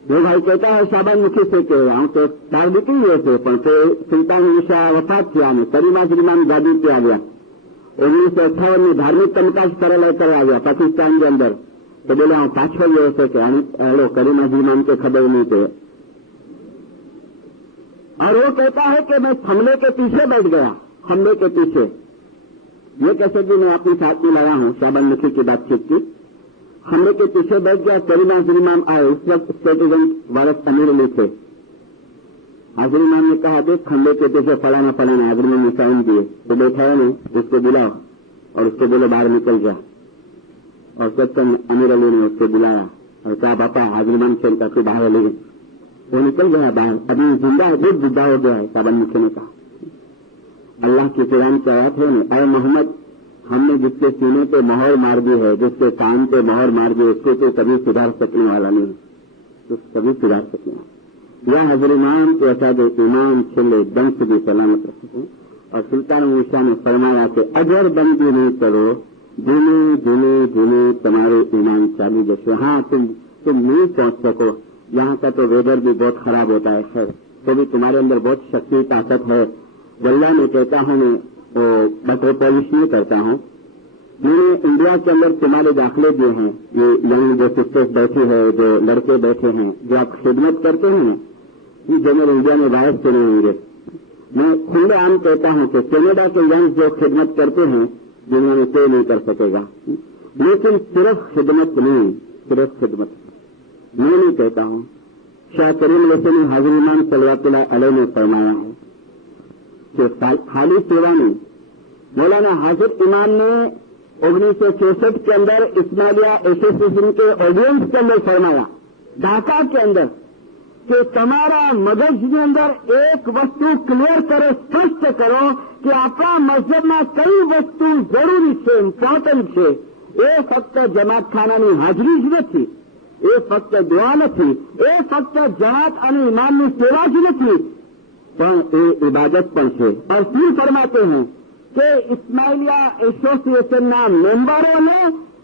वो भाई कहता है शाबान मुखी से કે હું તો તાર નીકળી ગયો છે પણ તે સુલ્તાન નિશા વફાત થયા અને કરીમ હાજર ઇમામ ગાદી पे આવ્યા. 1958 में धार्मिक तमकाज करेला कर આવ્યા पाकिस्तान के अंदर. तो बोले હું પાછો ગયો છે કે हेलो करीम हाजर इमाम के खबर नहीं थे. और वो कहता है कि मैं हमले के पीछे बैठ गया, हमले के पीछे. ये कैसे भी मैं अपने साथ में लाया हूं शाबान मुखी की बातचीत की. हमले के पीछे बैठ गया. करीम हाजिर इमाम आए, उस वक्त स्टेट एजेंट वारस अमीर अली थे. हाजिर इमाम ने कहा देख हमले के पीछे फलाना फलाना हाजिर इमाम ने साइन दिए. तो बैठा है नहीं, उसको बुलाओ और उसको बोले बाहर निकल जा. और कैप्टन अमीर अली ने उसको बुलाया और कहा बापा हाजिर इमाम से तू बाहर ले. वो निकल गया बाहर. अभी जिंदा है, बहुत जिंदा हो गया है. शाबान मुखी ने कहा अल्लाह की कुरान की आयत है ना, अय मोहम्मद हमने जिसके सीने पे मोहर मार दी है, जिसके कान पे मोहर मार दी, उसको तो कभी सुधार सकने वाला नहीं, तो कभी सुधार सकने वाला. या हाजिर इमाम के असाद इमाम छेले दम से भी सलामत रखे. और सुल्तान निशा ने फरमाया कि अगर बंदी नहीं करो धीमे धीमे धीमे तुम्हारे ईमान चालू जैसे. हाँ तुम नहीं पहुंच सको, यहाँ का तो वेदर भी बहुत खराब होता है, खैर तो भी तुम्हारे अंदर बहुत शक्ति ताकत है. वल्लाह में कहता हूं मैं वो बटर पॉलिश नहीं करता हूं. मैंने इंडिया के अंदर तुम्हारे दाखिले दिए हैं, ये यंग जो सिस्टर्स बैठी है, जो लड़के बैठे हैं, जो आप खिदमत करते हैं, जो मेरे इंडिया में बाहर सुने होंगे। मैं खुले आम कहता हूं कि कनाडा के यंग जो खिदमत करते हैं दुनिया में कोई नहीं कर सकेगा, लेकिन सिर्फ खिदमत नहीं, सिर्फ खिदमत मैं नहीं कहता हूं। शाह करीम लसनी हाजिर इमाम सल्लल्लाहु अलैहि ने फरमाया है कि खाली सेवा नहीं। मौलाना हाजिर इमाम ने 1964 के अंदर इस्माइलिया एसोसिएशन के ऑडियंस के अंदर फरमाया, ढाका के अंदर, कि તમારા મગજની અંદર એક વસ્તુ ક્લિયર કરો, સ્પષ્ટ કરો કે આપણા મઝહબમાં કઈ વસ્તુ જરૂરી છે, ઇમ્પોર્ટન્ટ છે। એ ફક્ત જમાતખાનાની હાજરી જ નથી, એ ફક્ત દુઆ નથી, એ ફક્ત જમાત અને ઇમામની સેવા જ નથી, પણ એ ઇબાદત પણ છે। और फिर फरमाते हैं कि इस्माइलिया एसोसिएशनના મેમ્બરોને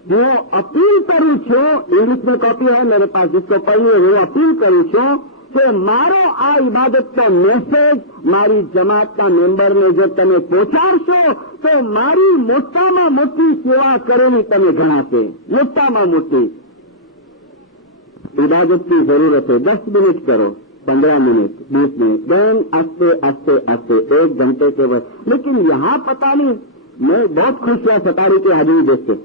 હું અપીલ કરું છું, ઇંગ્લિશ में कॉपी है मेरे पास, जिसको पढ़नी है, હું अपील करूं છું કે મારો આ ઇબાદતનો મેસેજ મારી જમાતના મેમ્બરને જો તમે પહોંચાડશો તો મારી મોટામાં મોટી સેવા કરેલી તમે ગણાશે। મોટામાં મોટી इबादत की जरूरत है। 10 मिनट करो, 15 मिनट, 20 मिनट, देन आस्ते आस्ते आस्ते 1 घंटे के बाद। लेकिन यहाँ पता नहीं, मैं बहुत खुश हुआ सताड़ी की हाजिरी देख के।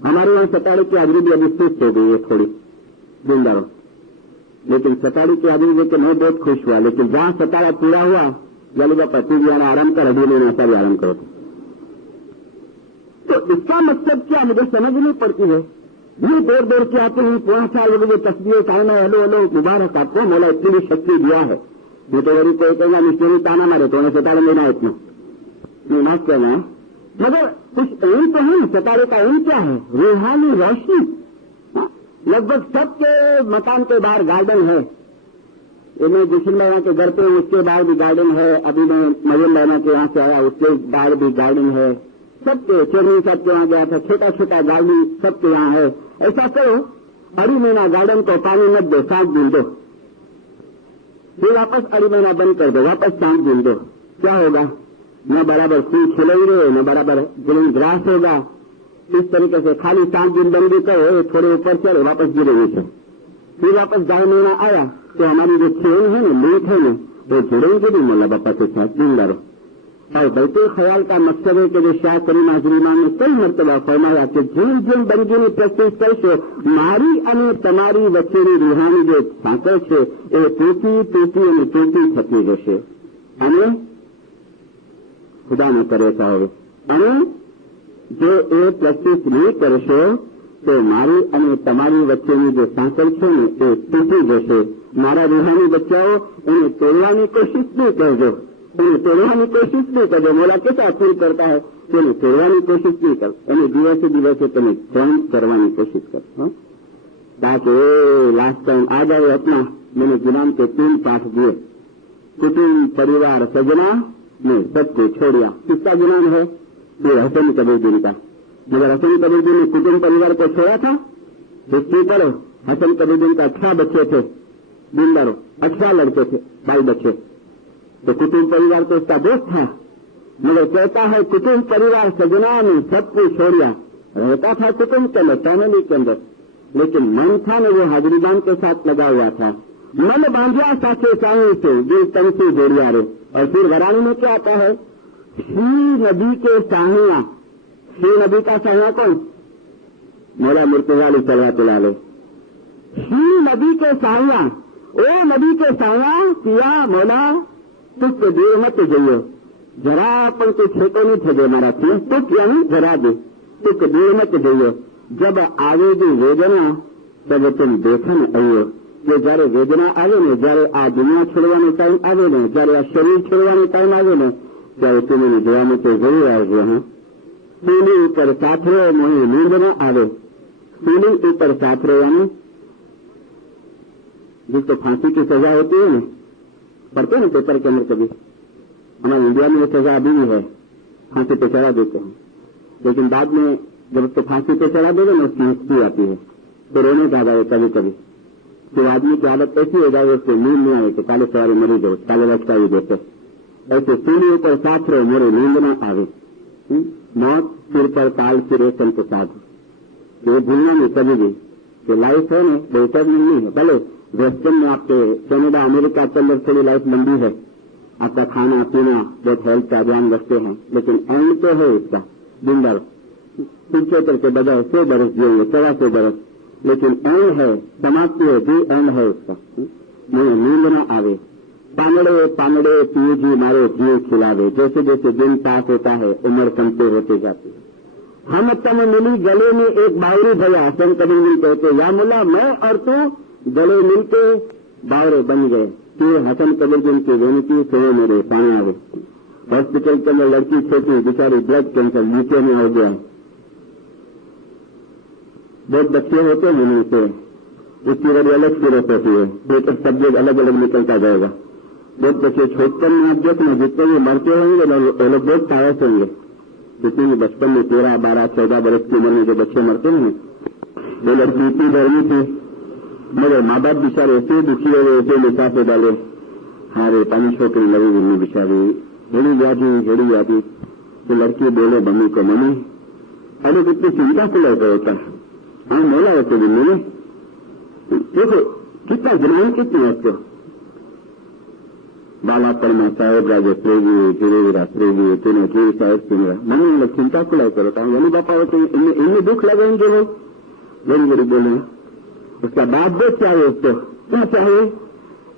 हमारे यहाँ सताड़ी की हाजिरी भी अभी सुस्त हो गई है थोड़ी, जिंदा रहो। लेकिन सताड़ी की हाजिरी देख के मैं बहुत खुश हुआ। लेकिन जहां सताड़ा पूरा हुआ, जल्दी बापा तू भी आना आराम कर, अभी नहीं ऐसा भी आराम करो। तो इसका मतलब क्या, मुझे समझ नहीं पड़ती है। ये देर देर के आते हैं, 4:15 बजे तस्वीर टाइम है, हेलो हेलो मुबारक आपको, मौला इतनी भी शक्ति दिया है। ये तो मेरी कोई कहेगा मिस्टरी ताना मारे तो उन्हें सताड़ा लेना है इतना, माफ कहना है। मगर कुछ एम तो है, सतारे का एम क्या है, रूहानी रोशनी। लगभग सबके मकान के बाहर गार्डन है। मैं गुलशन बहना के घर पे हूं, उसके बाहर भी गार्डन है। अभी मैं मरियम बहना के यहाँ से आया, उसके बाहर भी गार्डन है। सबके चेरनी साहब के वहां गया था, छोटा छोटा गार्डन सबके यहाँ है। ऐसा करो, 2 महीना गार्डन को पानी मत दो, 7 दिन दो, फिर वापस 2 महीना बंद कर दो, वापस 7 दिन दो। क्या होगा, न बराबर फूल खिलेंगे, न बराबर ग्रीन ग्रास होगा। इस तरीके से खाली 7 दिन बंदी करो, थोड़े ऊपर चले, वापस गिरेंगे से। फिर वापस 2 महीना आया तो हमारी जो चेन है ना, लिंक है ना, वो जुड़ेंगे भी मौला बापा के साथ, जिंदा रहो। और बैतुल ख्याल का मकसद है कि जो शाह करीम हाजिर इमाम ने कई मरतबा फरमाया कि જેમ જેમ બંદગીની પ્રેક્ટિસ કરશો, મારી અને તમારી વચ્ચેની રૂહાની જે સાંકળ છે એ તૂટી તૂટી અને તૂટી થતી જશે। અને ખુદા ન કરે સાહેબ, અને જો એ પ્રેક્ટિસ નહીં કરશો તો મારી અને તમારી વચ્ચેની જે સાંકળ છે ને એ તૂટી જશે। મારા રૂહાની બચ્ચાઓ એને તોડવાની કોશિશ નહીં કરજો, તોડવાની કોશિશ નહીં કરજો। મોલા કેટલા અપીલ કરતા है कि તોડવાની કોશિશ નહીં કરો, એને દિવસે દિવસે તમે જોઈન કરવાની કોશિશ કરો, ताकि लास्ट टाइम आ जाए अपना। मैंने गुलाम के 3 पाठ दिए, कुटुंब परिवार सजना ने सबको छोड़िया। किसका गुलाम है, ये हसन कबीरुद्दीन का। मगर हसन कबीरुद्दीन ने कुटुंब परिवार को छोड़ा था। हिस्ट्री पढ़ो, हसन कबीरुद्दीन का 18 बच्चे थे, जिंदारो 18 लड़के थे, 22 बच्चे। तो कुटुंब परिवार तो उसका दोस्त था, मगर कहता है कुटुंब परिवार सजना ने सबको छोड़िया। रहता था कुटुंब के अंदर, फैमिली के अंदर, लेकिन मन था न वो हाजिरीदान के साथ लगा हुआ था। मन बांधिया साथे साई से, दिल तन से जोड़िया रे। और फिर वराणी में क्या आता है, श्री नबी के साहिया। श्री नबी का साहिया कौन, मौला मुर्तजा अली सल्लल्लाहु अलैहि। श्री नबी के साहिया, ओ नबी के साहिया पिया मौला तुझ दूर मत जइयो, जरा पण तू छेटो नहीं थे माराथी, तुक यानी जरा दे, तुक दूर मत जइयो। जब आवेगी वेदना तब तुम देखन आयो, કે જયારે વેદના આવે ને, જયારે આ દુનિયા છોડવાનો ટાઈમ આવે ને, જયારે આ શરીર છોડવાનો ટાઈમ આવે ને, ત્યારે તમે જોવાનું તો જરૂર આવજો। હા, सूली ऊपर साथरो मोहे नींद न आवे। सूली ऊपर साथरो यानी जिसको फांसी की सजा होती है ना, पढ़ते हैं पेपर के अंदर कभी, हमारे इंडिया में ये सजा अभी भी है, फांसी पे चढ़ा देते हैं। लेकिन बाद में जब उसको फांसी पे चढ़ा देगा ना, उसकी हिस्ट्री आती है तो रोने का जाए कभी कभी। तो आदमी की हालत ऐसी हो जाए उसको नींद नहीं आए कि काले सवारे मरी जाओ, काले लटका ही देते। ऐसे सूली ऊपर साथ रहो मोरे नींद न आवे, मौत सिर पर ताल फिरे संत साधु। तो भूलना नहीं कभी भी, کہ لائف ہے نا بہتر نہیں ہے. بھلے ویسٹرن میں آپ کے کینیڈا امریکہ کے اندر تھوڑی لائف لمبی ہے, آپ کا کھانا پینا بہت ہیلتھ کا دھیان رکھتے ہیں, لیکن اینڈ تو ہے اس کا دن بھر 75 کے بجائے 100 برس جیئیں گے, 100 برس, لیکن اینڈ ہے, سماپتی ہے, دی اینڈ ہے اس کا. مجھے نیند نہ آوے, پانڑے پانڑے پیے جی مارے جیو کھلاوے, جیسے جیسے دن پاس ہوتا ہے عمر کمتے ہوتے جاتی ہے. ہم تم ملی گلے میں ایک باوری بھیا, حسن کبیر جی کہتے یا ملا میں اور تو گلے مل کے باورے بن گئے. کہ حسن کبیر جی کی وینتی سوئے میرے پانے آئے. ہاسپٹل کے اندر لڑکی چھوٹی بیچاری بلڈ کینسر نیچے میں ہو گیا. بہت بچے ہوتے ہیں ان سے, اس کی وجہ الگ صورت ہوتی ہے, ایک سبجیکٹ الگ الگ نکلتا جائے گا. بہت بچے چھوٹے میں آپ دیکھنا جتنے بھی مرتے ہوں گے وہ لوگ بہت ٹائرس ہوں گے. جتنے بھی بچپن میں 13, 12, 14 برس کی عمر میں جو بچے مرتے ہیں, وہ لڑکی اتنی گرمی تھی, میرے ماں باپ بیچارے ایسے دکھی ہوئے, ایسے لفافے ڈالے, ہارے پانی چھوکری لگی گرمی بیچاری جڑی جاتی. تو لڑکی بولے ممی کو, ممی ارے کتنی چنتا سے لڑکا ہوتا ہے, ہاں مولا ہوتے دلی میں دیکھو کتنا جنان کتنی ہے. کو بالا پرما صاحب راجے پریگی جیرا پریگی تینوں جی صاحب سنگا ممی لوگ چنتا کو لگ کرتا ہوں. یعنی باپا ہوتے ہیں ان میں دکھ لگیں گے لوگ بڑی بڑی بولے. اس کا باپ دیکھ چاہیے, اس کو کیا چاہیے.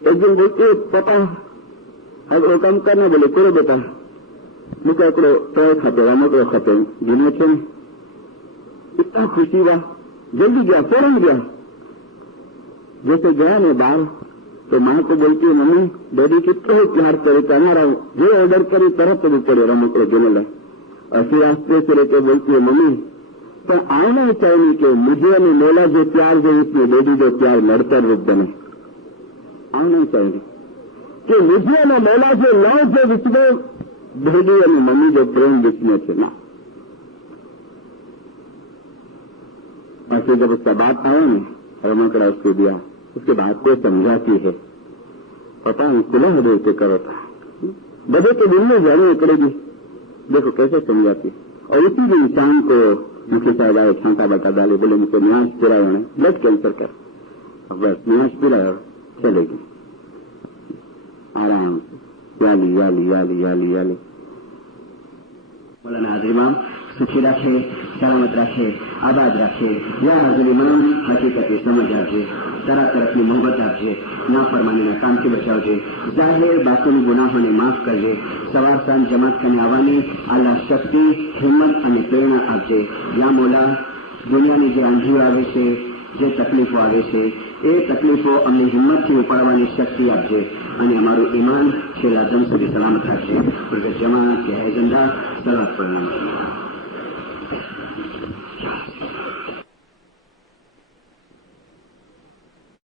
ایک دن بولتے پاپا اب وہ کام کرنا, بولے کرو بیٹا مکہ کرو تو کھاتے رام کو کھاتے جنہیں چھوڑ. اتنا خوشی ہوا, جلدی گیا, فوراً گیا. جیسے گیا میں باہر تو ماں کو بولتی ہے ممی ڈیڈی کتنے پیار کرے ہمارا جو آرڈر کری طرح تو کرے رام کو دینے لگا. اور پھر راستے سے رہ کے بولتی ہے ممی تو آنا چاہیے کہ مجھے مولا جو پیار دے اس میں ڈیڈی جو پیار لڑتا روپ بنے. آنا چاہیے کہ مجھے مولا جو لو جو اس میں ڈیڈی ممی جو پریم دکھنے سے نا. اور پھر جب اس کا بات آیا نا رمکڑا اس کو دیا, اس کے بعد کو سمجھاتی ہے پتا نہیں کلا دے کے کرو تھا بدے کے دن میں جانے اکڑے گی. دیکھو کیسے سمجھاتی. اور اسی بھی انسان کو مکھی صاحب آئے چھانٹا بٹا ڈالے, بولے مجھ کو نیاش پورا ہونا بلڈ کینسر کا, بس نیاش پورا چلے گی آرام سے یالی یالی یالی یالی یالی. مولانا حاضر امام سکھی رکھے, سلامت رکھے, آباد رکھے. یا حاضر امام حقیقت سمجھ رکھے, طرح طرح کی محبت رکھے, نافرمانی نہ کام کی بچاؤ جے, ظاہر باطنی گناہوں نے معاف کر جے, سوار سان جماعت کرنے آوانی اللہ شکتی ہمت અને પ્રેરણા આપજે. યા મોલા દુનિયાની જે આંધીઓ આવે છે, જે તકલીફો આવે છે, એ તકલીફો અમને હિંમતથી ઉપાડવાની શક્તિ આપજે અને અમારું ઈમાન છેલ્લા દમ સુધી સલામત રાખજે. પૂર્વ જમાત કે હૈ જંદા સલાત પ્રણામ.